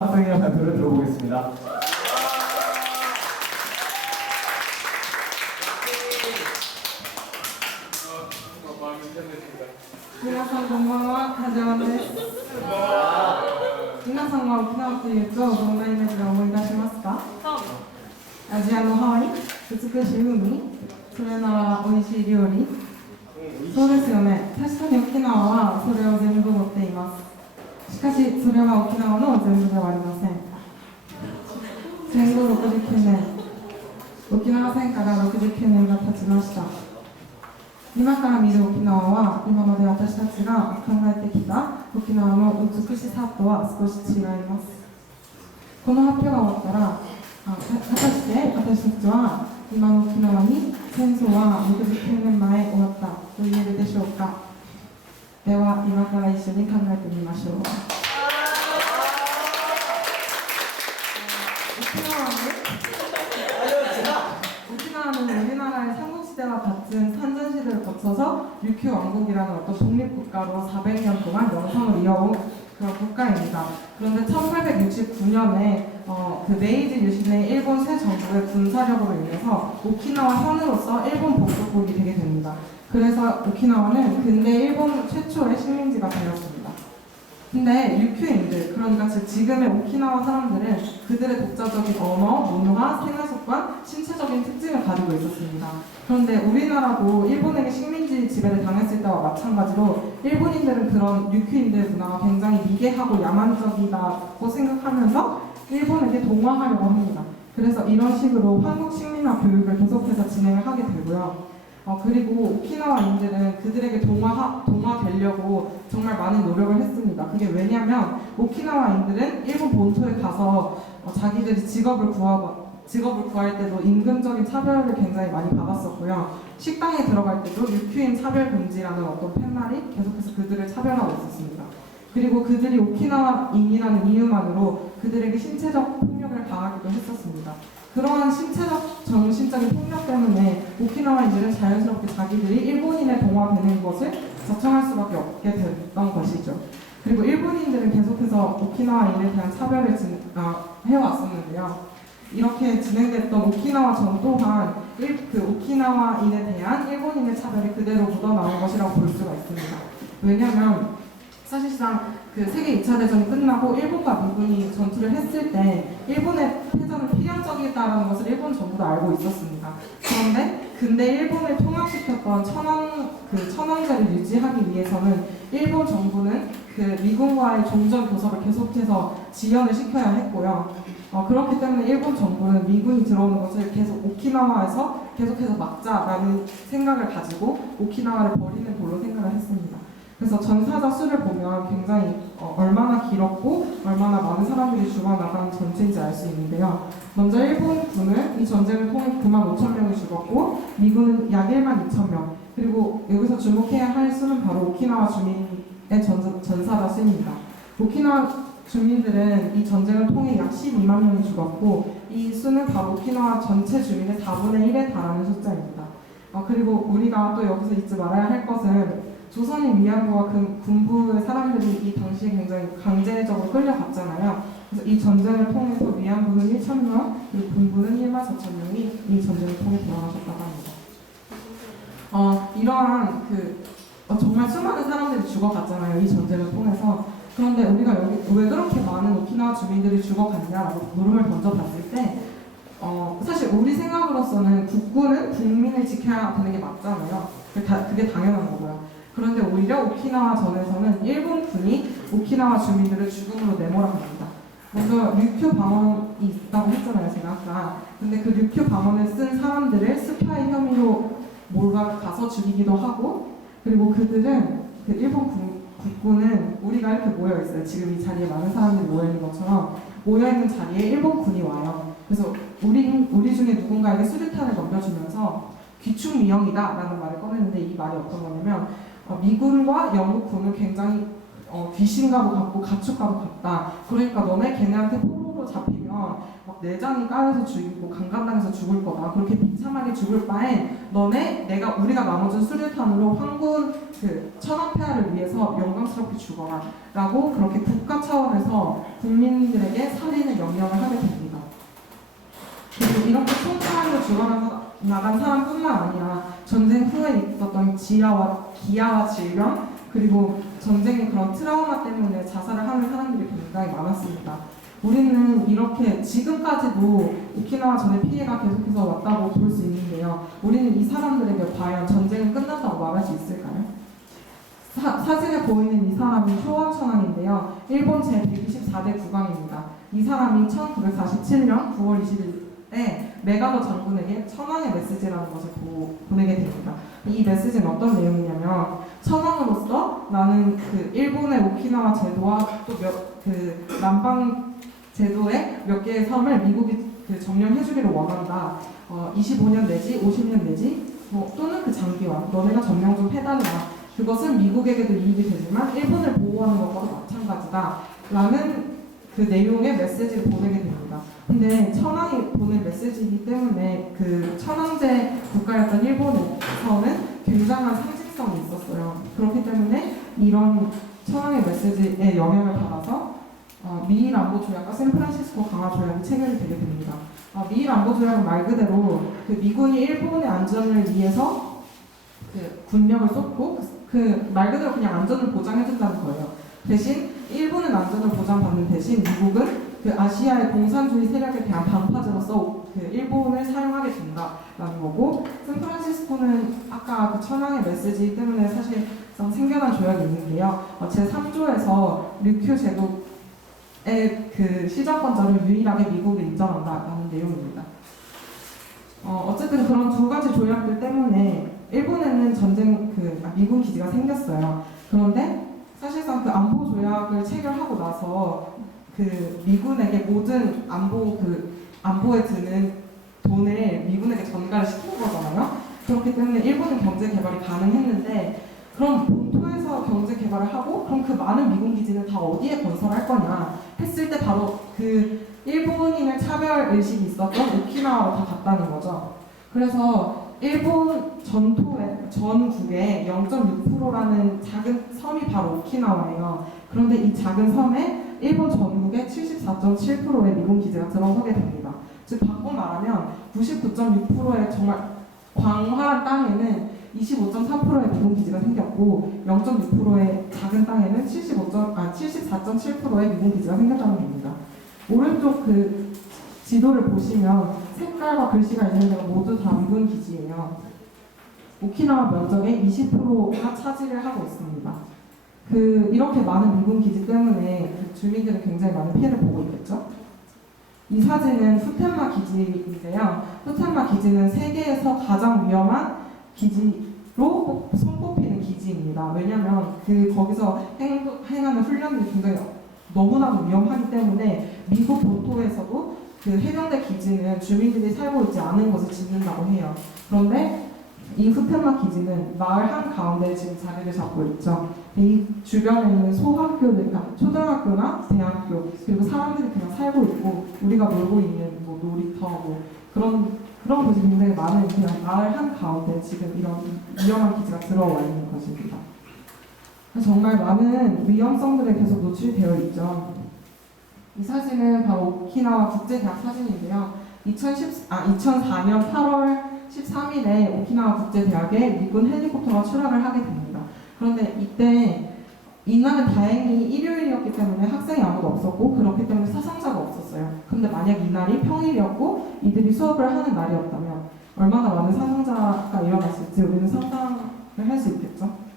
학생의 발표를 들어보겠습니다. 皆さんこんばんは、はじまです。皆さんは沖縄というとどんなイメージが思い出しますか？アジアのハワイ、美しい海、それなら美味しい料理。そうですよね。確かに沖縄はそれを全部持っています。しかしそれは沖縄の全部ではありません。戦後69年、沖縄戦から69年が経ちました。今から見る沖縄は今まで私たちが考えてきた沖縄の美しさとは少し違います。この発表が終わったら果たして私たちは今の沖縄に戦争は69年前終わったと言えるでしょうか。では今から一緒に考えてみましょう。沖縄는 우리나라의 삼국시대와 같은 산전시대를 거쳐서 육휴 왕국이라는 어떤 독립국가로 400년 동안 영성을 이어온 그런 국가입니다. 그런데 1869년에 그 메이지 유신의 일본 새 정부의 군사력으로 인해서 오키나와 현으로서 일본 복속국이 되게 됩니다. 그래서 오키나와는 근대 일본 최초의 식민지가 되었습니다. 근데 유큐인들, 그러니까 즉 지금의 오키나와 사람들은 그들의 독자적인 언어, 문화, 생활습관, 신체적인 특징을 가지고 있었습니다. 그런데 우리나라도 일본에게 식민지 지배를 당했을 때와 마찬가지로 일본인들은 그런 유큐인들의 문화가 굉장히 미개하고 야만적이다고 생각하면서 일본에게 동화하려고 합니다. 그래서 이런 식으로 한국 식민화 교육을 계속해서 진행을 하게 되고요. 그리고 오키나와인들은 그들에게 동화되려고 정말 많은 노력을 했습니다. 그게 왜냐면 오키나와인들은 일본 본토에 가서 자기들이 직업을 구할 때도 임금적인 차별을 굉장히 많이 받았었고요. 식당에 들어갈 때도 유큐인 차별 금지라는 어떤 팻말이 계속해서 그들을 차별하고 있었습니다. 그리고 그들이 오키나와인이라는 이유만으로 그들에게 신체적 폭력을 가하기도 했었습니다. 그러한 신체적, 정신적인 폭력 때문에 오키나와인들은 자연스럽게 자기들이 일본인에 동화되는 것을 자청할 수밖에 없게 됐던 것이죠. 그리고 일본인들은 계속해서 오키나와인에 대한 차별을 해왔었는데요. 이렇게 진행됐던 오키나와 전 또한 그 오키나와인에 대한 일본인의 차별이 그대로 묻어나온 것이라고 볼 수가 있습니다. 왜냐하면 사실상 그 세계 2차 대전이 끝나고 일본과 미군이 전투를 했을 때 일본의 패전은 필연적이다라는 것을 일본 정부도 알고 있었습니다. 그런데 근대 일본을 통합시켰던 천황제를 유지하기 위해서는 일본 정부는 그 미군과의 종전 교섭을 계속해서 지연을 시켜야 했고요. 그렇기 때문에 일본 정부는 미군이 들어오는 것을 계속 오키나와에서 계속해서 막자라는 생각을 가지고 오키나와를 버리는 걸로 생각을 했습니다. 그래서 전사자 수를 보면 굉장히 얼마나 길었고 얼마나 많은 사람들이 죽어나간 전쟁인지 알 수 있는데요. 먼저 일본군은 이 전쟁을 통해 9만 5천 명이 죽었고 미군은 약 1만 2천 명, 그리고 여기서 주목해야 할 수는 바로 오키나와 주민의 전사자 수입니다. 오키나와 주민들은 이 전쟁을 통해 약 12만 명이 죽었고 이 수는 바로 오키나와 전체 주민의 4분의 1에 달하는 숫자입니다. 그리고 우리가 또 여기서 잊지 말아야 할 것은 조선인 위안부와 군부의 사람들이 이 당시에 굉장히 강제적으로 끌려갔잖아요. 그래서 이 전쟁을 통해서 위안부는 1,000명, 그리고 군부는 1만 4천 명이 이 전쟁을 통해 돌아가셨다고 합니다. 이러한 정말 수많은 사람들이 죽어갔잖아요. 이 전쟁을 통해서. 그런데 우리가 여기 왜 그렇게 많은 오키나와 주민들이 죽어갔냐라고 물음을 던져봤을 때 사실 우리 생각으로서는 국군은 국민을 지켜야 되는 게 맞잖아요. 그게 당연한 거고요. 그런데 오히려 오키나와 전에서는 일본군이 오키나와 주민들을 죽음으로 내몰아갑니다. 먼저 류큐 방언이 있다고 했잖아요, 제가 아까. 근데 그 류큐 방언을 쓴 사람들을 스파이 혐의로 몰아가서 죽이기도 하고, 그리고 그들은 그 일본 국군은 우리가 이렇게 모여있어요. 지금 이 자리에 많은 사람들이 모여있는 것처럼 모여있는 자리에 일본군이 와요. 그래서 우리 중에 누군가에게 수류탄을 넘겨주면서 귀축미형이다라는 말을 꺼내는데 이 말이 어떤 거냐면 미군과 영국군은 굉장히 귀신과도 같고 가축과도 같다. 그러니까 너네 걔네한테 포로로 잡히면 막 내장이 까여서 죽이고 강간당해서 죽을 거다. 그렇게 비참하게 죽을 바엔 우리가 나눠준 수류탄으로 황군 그 천황폐하를 위해서 영광스럽게 죽어라라고 그렇게 국가 차원에서 국민들에게 살인의 명령을 하게 됩니다. 그리고 이렇게 총칼로 죽어나간 사람뿐만 아니라 전쟁 후에 있었던 기아와 질병 그리고 전쟁의 그런 트라우마 때문에 자살을 하는 사람들이 굉장히 많았습니다. 우리는 이렇게 지금까지도 오키나와 전의 피해가 계속해서 왔다고 볼 수 있는데요. 우리는 이 사람들에게 과연 전쟁은 끝났다고 말할 수 있을까요? 사진에 보이는 이 사람이 효원천황인데요. 일본 제124대 국왕입니다. 이 사람이 1947년 9월 20일에 메가도 장군에게 천황의 메시지라는 것을 보내게 됩니다. 이 메시지는 어떤 내용이냐면 천황으로서 나는 그 일본의 오키나와 제도와 또 그 남방 제도의 몇 개의 섬을 미국이 그 점령해주기를 원한다. 25년 내지 50년 내지 또는 그 장기와 너네가 점령 좀 해달라. 그것은 미국에게도 이익이 되지만 일본을 보호하는 것과도 마찬가지다. 라는 그 내용의 메시지를 보내게 됩니다. 근데 천황이 보낸 메시지이기 때문에 그 천황제 국가였던 일본에서는 굉장한 상징성이 있었어요. 그렇기 때문에 이런 천황의 메시지에 영향을 받아서 미일 안보 조약과 샌프란시스코 강화 조약이 체결이 되게 됩니다. 미일 안보 조약은 말 그대로 그 미군이 일본의 안전을 위해서 그 군명을 쏟고 그 말 그대로 그냥 안전을 보장해준다는 거예요. 대신 일본은 안전을 보장받는 대신 미국은 그 아시아의 공산주의 세력에 대한 반파제로서 그 일본을 사용하게 된다라는 거고, 샌프란시스코는 아까 그 천황의 메시지 때문에 사실 생겨난 조약이 있는데요. 제3조에서 류큐 제국의 그 시정권자를 유일하게 미국이 인정한다라는 내용입니다. 어쨌든 그런 두 가지 조약들 때문에 일본에는 미군 기지가 생겼어요. 그런데 사실상 그 안보 조약을 체결하고 나서 그 미군에게 모든 안보에 드는 돈을 미군에게 전가를 시킨 거잖아요. 그렇기 때문에 일본은 경제 개발이 가능했는데, 그럼 본토에서 경제 개발을 하고 그럼 그 많은 미군 기지는 다 어디에 건설할 거냐 했을 때 바로 그 일본인의 차별 의식이 있었던 오키나와로 다 갔다는 거죠. 그래서 일본 전국의 0.6%라는 작은 섬이 바로 오키나와예요. 그런데 이 작은 섬에 일본 전국의 74.7%의 미군 기지가 들어서게 됩니다. 즉 바꿔 말하면 99.6%의 정말 광활한 땅에는 25.3%의 미군 기지가 생겼고 0.6%의 작은 땅에는 74.7%의 미군 기지가 생겼다는 겁니다. 오른쪽 그 지도를 보시면 색깔과 글씨가 있는 데가 모두 다 미군 기지예요. 오키나와 면적의 20%가 차지를 하고 있습니다. 이렇게 많은 미군 기지 때문에 주민들은 굉장히 많은 피해를 보고 있겠죠. 이 사진은 후텐마 기지인데요. 후텐마 기지는 세계에서 가장 위험한 기지로 손꼽히는 기지입니다. 왜냐하면 거기서 행하는 훈련이 굉장히 너무나도 위험하기 때문에 미국 본토에서도 그 해병대 기지는 주민들이 살고 있지 않은 것을 짓는다고 해요. 그런데 이 후텐마 기지는 마을 한가운데 지금 자리를 잡고 있죠. 이 주변에는 그러니까 초등학교나 대학교, 그리고 사람들이 그냥 살고 있고 우리가 놀고 있는 놀이터 그런 곳이 굉장히 많은 그냥 마을 한가운데 지금 이런 위험한 기지가 들어와 있는 것입니다. 정말 많은 위험성들에 계속 노출되어 있죠. 이 사진은 바로 오키나와 국제대학 사진인데요. 2004년 8월 13일에 오키나와 국제대학에 미군 헬리콥터가 출항을 하게 됩니다. 그런데 이때 이날은 다행히 일요일이었기 때문에 학생이 아무도 없었고 그렇기 때문에 사상자가 없었어요. 근데 만약 이날이 평일이었고 이들이 수업을 하는 날이었다면 얼마나 많은 사상자가 일어났을지 우리는 상상을 할 수 있겠죠.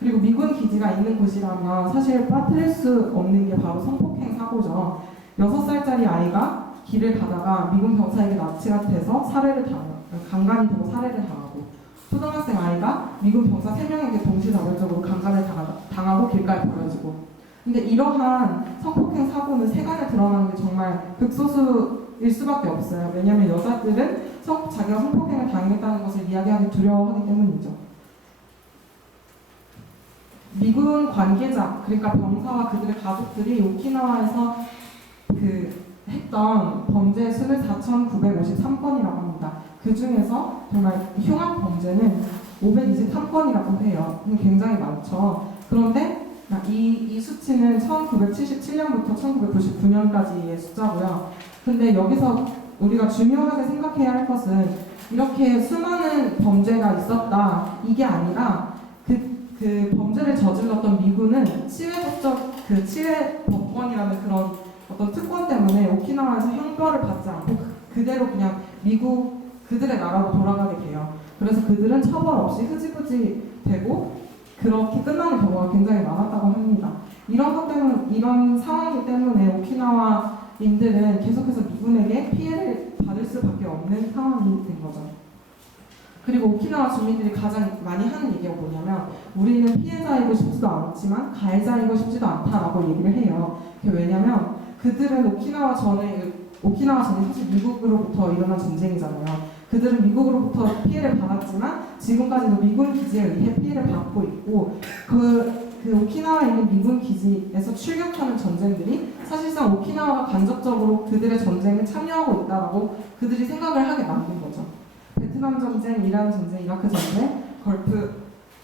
그리고 미군 기지가 있는 곳이라면 사실 빠뜨릴 수 없는 게 바로 성폭행 사고죠. 6살짜리 아이가 길을 가다가 미군 병사에게 납치가 돼서 강간이 되고 살해를 당하고, 초등학생 아이가 미군 병사 3명에게 동시다발적으로 강간을 당하고 길가에 버려지고. 근데 이러한 성폭행 사고는 세간에 드러나는 게 정말 극소수일 수밖에 없어요. 왜냐하면 여자들은 자기가 성폭행을 당했다는 것을 이야기하기 두려워하기 때문이죠. 미군 관계자, 그러니까 병사와 그들의 가족들이 오키나와에서 했던 있던 범죄 수는 4,953건이라고 합니다. 그 중에서 정말 흉악 범죄는 523건이라고 해요. 굉장히 많죠. 그런데 이 수치는 1977년부터 1999년까지의 숫자고요. 근데 여기서 우리가 중요하게 생각해야 할 것은 이렇게 수많은 범죄가 있었다 이게 아니라 그 범죄를 저질렀던 미군은 치외 법권이라는 그런 어떤 특권 때문에 오키나와에서 형벌을 받지 않고 그대로 그냥 미국 그들의 나라로 돌아가게 돼요. 그래서 그들은 처벌 없이 흐지부지 되고 그렇게 끝나는 경우가 굉장히 많았다고 합니다. 이런 상황이기 때문에 오키나와인들은 계속해서 미군에게 피해를 받을 수밖에 없는 상황이 된 거죠. 그리고 오키나와 주민들이 가장 많이 하는 얘기가 뭐냐면 우리는 피해자이고 싶지도 않지만 가해자이고 싶지도 않다라고 얘기를 해요. 왜냐면 그들은 오키나와 전에 사실 미국으로부터 일어난 전쟁이잖아요. 그들은 미국으로부터 피해를 받았지만 지금까지도 미군 기지에 의해 피해를 받고 있고 그 오키나와에 있는 미군 기지에서 출격하는 전쟁들이 사실상 오키나와가 간접적으로 그들의 전쟁에 참여하고 있다라고 그들이 생각을 하게 만든 거죠. 베트남 전쟁, 이란 전쟁, 이라크 전쟁,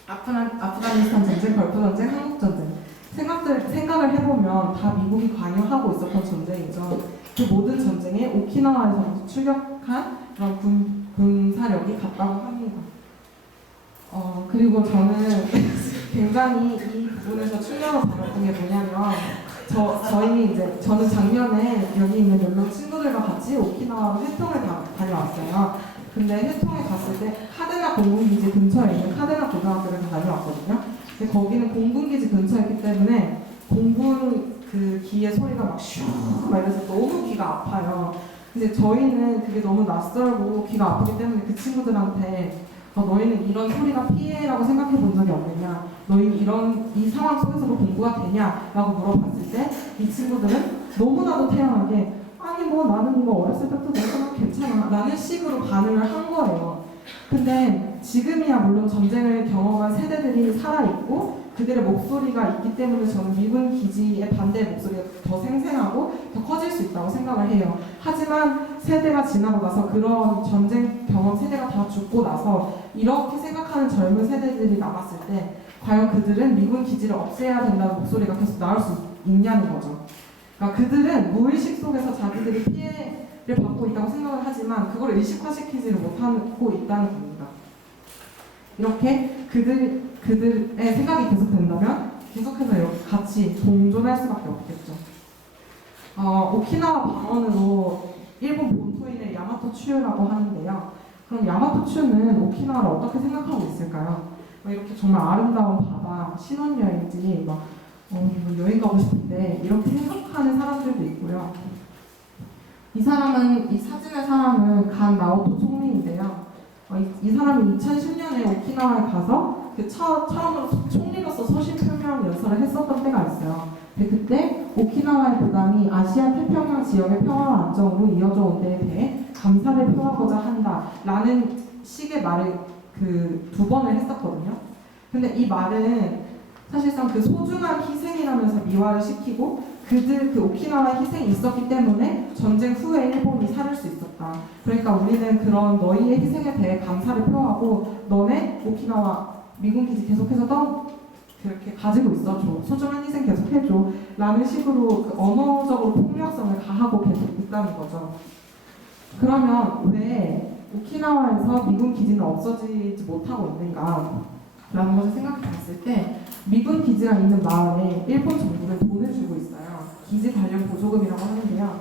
아프가니스탄 전쟁, 걸프 전쟁, 한국 전쟁 생각을 해보면 다 미국이 관여하고 있었던 전쟁이죠. 그 모든 전쟁에 오키나와에서 출격한 그런 군사력이 같다고 합니다. 그리고 저는 굉장히 이 부분에서 충격을 받았던 게 뭐냐면 저는 작년에 여기 있는 몇 명 친구들과 같이 오키나와로 해통을 다녀왔어요. 근데 해통에 갔을 때 카데나 공군기지 근처에 있는 카데나 고등학교를 다녀왔거든요. 근데 거기는 공군기지 근처에 있기 때문에 공군 그 기의 소리가 막 슈 막 이래서 너무 귀가 아파요. 이제 저희는 그게 너무 낯설고 귀가 아프기 때문에 그 친구들한테 너희는 이런 소리가 피해라고 생각해 본 적이 없느냐? 너희 이 상황 속에서도 공부가 되냐? 라고 물어봤을 때 이 친구들은 너무나도 태연하게 아니 뭐 나는 이거 어렸을 때부터 내가 괜찮아 라는 식으로 반응을 한 거예요. 근데 지금이야 물론 전쟁을 경험한 세대들이 살아있고 그들의 목소리가 있기 때문에 저는 미군 기지의 반대의 목소리가 더 생생하고 더 커질 수 있다고 생각을 해요. 하지만 세대가 지나고 나서 그런 전쟁 경험 세대가 다 죽고 나서 이렇게 생각하는 젊은 세대들이 남았을 때 과연 그들은 미군 기지를 없애야 된다는 목소리가 계속 나올 수 있냐는 거죠. 그러니까 그들은 무의식 속에서 자기들이 피해를 받고 있다고 생각을 하지만 그걸 의식화시키지를 못하고 있다는 겁니다. 이렇게 그들의 생각이 계속된다면 계속해서 같이 공존할 수밖에 없겠죠. 오키나와 방언으로 일본 본토인의 야마토추라고 하는데요. 그럼 야마토추는 오키나와를 어떻게 생각하고 있을까요? 이렇게 정말 아름다운 바다, 신혼여행지, 여행 가고 싶은데 이렇게 생각하는 사람들도 있고요. 이 사진의 사람은 간 나오토 총리인데요. 이 사람이 2010년에 오키나와에 가서 처음으로 총리로서 서신 표명 연설을 했었던 때가 있어요. 근데 그때 오키나와의 부담이 아시아 태평양 지역의 평화와 안정으로 이어져 온 데에 대해 감사를 표하고자 한다라는 식의 말을 2번을 했었거든요. 근데 이 말은 사실상 그 소중한 희생이라면서 미화를 시키고 그 오키나와의 희생이 있었기 때문에 전쟁 후에 일본이 살을 수 있었다. 그러니까 우리는 그런 너희의 희생에 대해 감사를 표하고 너네 오키나와 미군 기지 계속해서 그렇게 가지고 있어줘. 소중한 희생 계속해줘. 라는 식으로 언어적으로 폭력성을 가하고 계속 있다는 거죠. 그러면 왜 오키나와에서 미군 기지는 없어지지 못하고 있는가? 라는 것을 생각해 봤을 때 미군 기지가 있는 마을에 일본 정부는 돈을 주고 있어요. 기지 관련 보조금이라고 하는데요.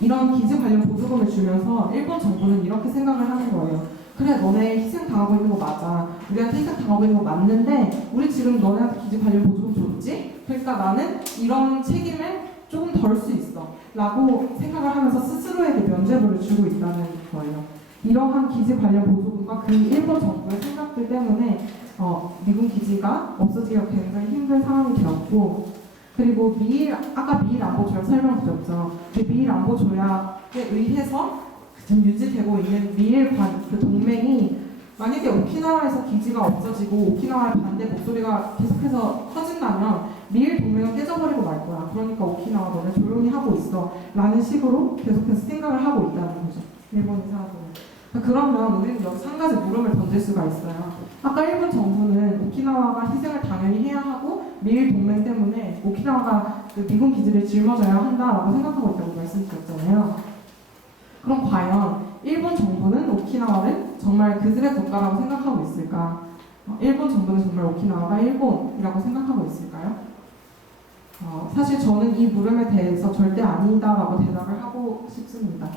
이런 기지 관련 보조금을 주면서 일본 정부는 이렇게 생각을 하는 거예요. 그래, 너네 희생 당하고 있는 거 맞아. 우리한테 희생 당하고 있는 거 맞는데 우리 지금 너네한테 기지 관련 보조금 줬지? 그러니까 나는 이런 책임을 조금 덜 수 있어. 라고 생각을 하면서 스스로에게 면죄부를 주고 있다는 거예요. 이러한 기지 관련 보조금과 그 일본 정부의 생각들 때문에 미군 기지가 없어지기가 굉장히 힘든 상황이 되었고, 그리고 아까 미일 안보 조약 설명드렸죠. 미일 안보 조약에 의해서 지금 유지되고 있는 미일 그 동맹이 만약에 오키나와에서 기지가 없어지고 오키나와의 반대 목소리가 계속해서 커진다면 미일 동맹을 깨져버리고 말 거야. 그러니까 오키나와 너네 조용히 하고 있어. 라는 식으로 계속해서 생각을 하고 있다는 거죠. 일본인 사람들은. 그러면 우리는 여기서 한 가지 물음을 던질 수가 있어요. 아까 일본 정부는 오키나와가 희생을 당연히 해야 하고 미일 동맹 때문에 오키나와가 그 미군 기지를 짊어져야 한다라고 생각하고 있다고 말씀드렸잖아요. 그럼 과연 일본 정부는 오키나와를 정말 그들의 국가라고 생각하고 있을까? 일본 정부는 정말 오키나와가 일본이라고 생각하고 있을까요? 사실 저는 이 물음에 대해서 절대 아니다라고 대답을 하고 싶습니다.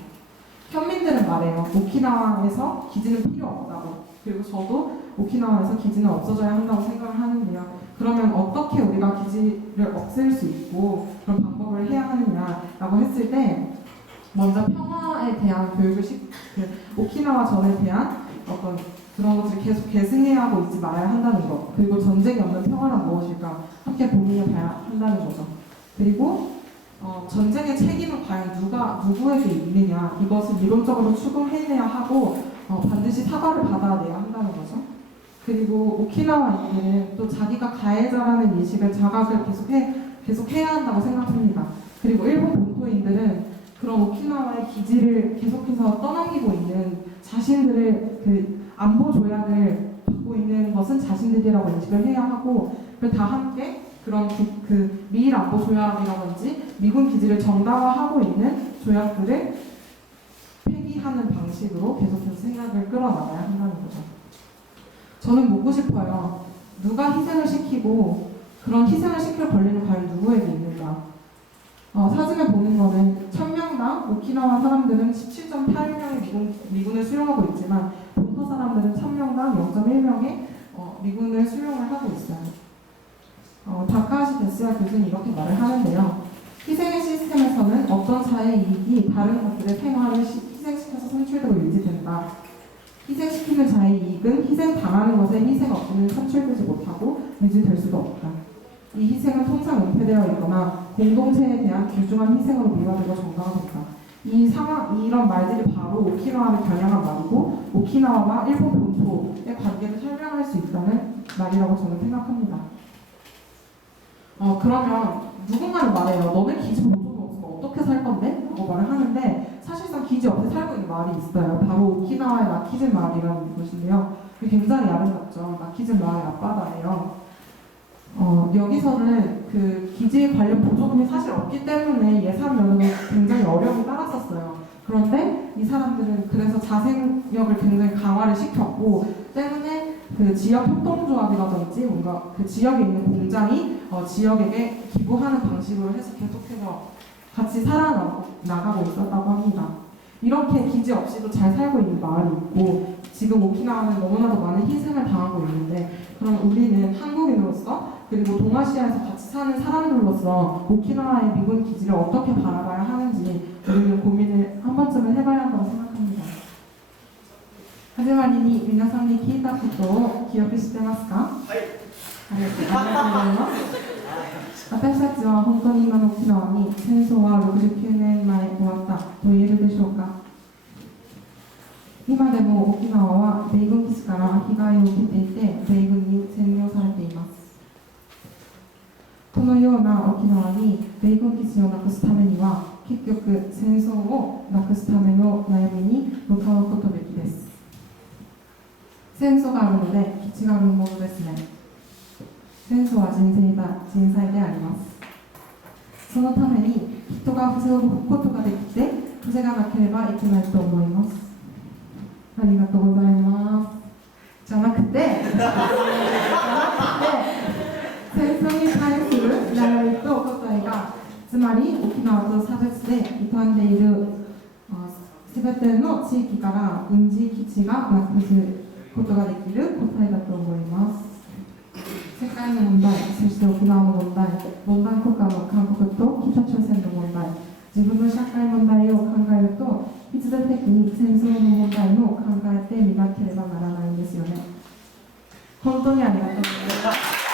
현민들은 말해요. 오키나와에서 기지는 필요 없다고. 그리고 저도 오키나와에서 기지는 없어져야 한다고 생각을 하는데요. 그러면 어떻게 우리가 기지를 없앨 수 있고 그런 방법을 해야 하느냐라고 했을 때 먼저 평화에 대한 교육을 오키나와 전에 대한 어떤 그런 것들을 계속 계승해야 하고 있지 말아야 한다는 것. 그리고 전쟁이 없는 평화란 무엇일까 함께 고민해 봐야 한다는 거죠. 그리고 전쟁의 책임은 과연 누구에게 있느냐 이것을 이론적으로 추궁해내야 하고 반드시 사과를 받아내야 한다는 거죠. 그리고 오키나와인들은 또 자기가 가해자라는 인식을 자각을 계속해야 한다고 생각합니다. 그리고 일본 본토인들은 그런 오키나와의 기지를 계속해서 떠넘기고 있는 자신들의 그 안보 조약을 받고 있는 것은 자신들이라고 인식을 해야 하고 다 함께 그런 그 미일 안보 조약이라든지 미군 기지를 정당화하고 있는 조약들을 폐기하는 방식으로 계속해서 생각을 끌어나가야 한다는 거죠. 저는 묻고 싶어요. 누가 희생을 시키고 그런 희생을 시킬 권리는 과연 누구에게 있는가? 사진을 보는 거는 1000명당 오키나와 사람들은 17.8명의 미군을 수용하고 있지만 본토 사람들은 1000명당 0.1명의 미군을 수용을 하고 있어요. 다카하시 데스야 교수는 이렇게 말을 하는데요. 희생의 시스템에서는 어떤 자의 이익이 다른 것들의 생활을 희생시켜서 선출되고 유지된다. 희생시키는 자의 이익은 희생당하는 것에 희생 없이는 선출되지 못하고 유지될 수도 없다. 이 희생은 통상 은폐되어 있거나 공동체에 대한 귀중한 희생으로 미화되고 정당화된다. 이런 말들이 바로 오키나와를 겨냥한 말이고 오키나와와 일본 본토의 관계를 설명할 수 있다는 말이라고 저는 생각합니다. 그러면 누군가는 말해요. 너네 기지 보조가 없으면 어떻게 살 건데? 라고 말을 하는데 사실상 기지 없이 살고 있는 마을이 있어요. 바로 오키나와의 나키진 마을이라는 곳인데요. 굉장히 아름답죠. 나키진 마을의 앞바다예요. 여기서는 그 기지 관련 보조금이 사실 없기 때문에 예산 면으로 굉장히 어려움이 따랐었어요. 그런데 이 사람들은 그래서 자생력을 굉장히 강화를 시켰고 때문에 그 지역 협동조합이라든지 뭔가 그 지역에 있는 공장이 지역에게 기부하는 방식으로 해서 계속해서 같이 살아나가고 있었다고 합니다. 이렇게 기지 없이도 잘 살고 있는 마을이 있고 지금 오키나와는 너무나도 많은 희생을 당하고 있는데 그럼 우리는 한국인으로서 그리고 동아시아에서 같이 사는 사람들로서 오키나와의 미군 기지를 어떻게 바라봐야 하는지 우리는 고민을 한 번쯤은 해봐야 한다고 생각합니다. 始まりに皆さんに聞いたことを記憶してますか？はい。ありがとうございます。私たちは本当に今の沖縄に戦争は69年前終わったと言えるでしょうか？今でも沖縄は米軍基地から被害を受けていて米軍に占領されています。このような沖縄に米軍基地をなくすためには結局戦争をなくすための悩みに向かうことべきです。戦争があるので基地があるものですね。戦争は人災であります。そのために人が防ぐことができて防がなければいけないと思います。ありがとうございます。じゃなくて戦争に対する狙いと答えがつまり沖縄と差別で傷んでいるすべての地域から軍事基地がなくすことができる答えだと思います。世界の問題、そして沖縄の問題国家の韓国と北朝鮮の問題、自分の社会問題を考えると必然的に戦争の問題も考えてみなければならないんですよね。本当にありがとうございます。